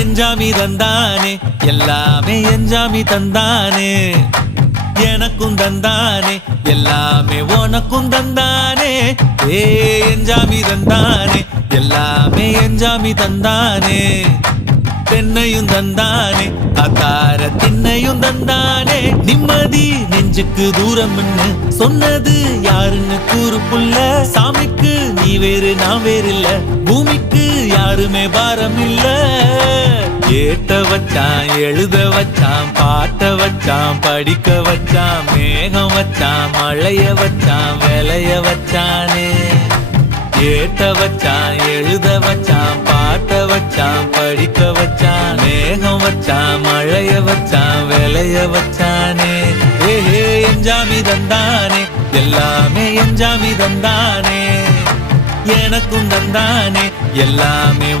எஞ்சாமி தந்தானே எல்லாமே எஞ்சாமி தந்தானே எனக்கும் தந்தானே எல்லாமே உனக்கும் தந்தானே ஏ எஞ்சாமி தந்தானே எல்லாமே எஞ்சாமி தந்தானே தென்னையும் தந்தானே அத்தார திண்ணையும் தந்தானே நிம்மதி நெஞ்சுக்கு தூரம்னு சொன்னது யாருன்னு கூறு புள்ள சாமிக்கு நீ வேறு நான் வேறு இல்ல பூமிக்கு யாருமே பாரம் இல்ல ஏட்ட வச்சான் எழுத வச்சான் பாட்ட வச்சான் படிக்க வச்சான் மேகம் வச்சான் மழைய வச்சான் விளைய வச்சானே ஏட்ட வச்சான் எழுத வச்சான் பாட்ட வச்சான் படிக்க வச்சான் மேகம் வச்சான் மழைய வச்சான் விளைய வச்சானே ஏஹே எஞ்சாமி தந்தானே எல்லாமே எஞ்சாமி தந்தானே எனக்கும் தந்தானே எல்லாமே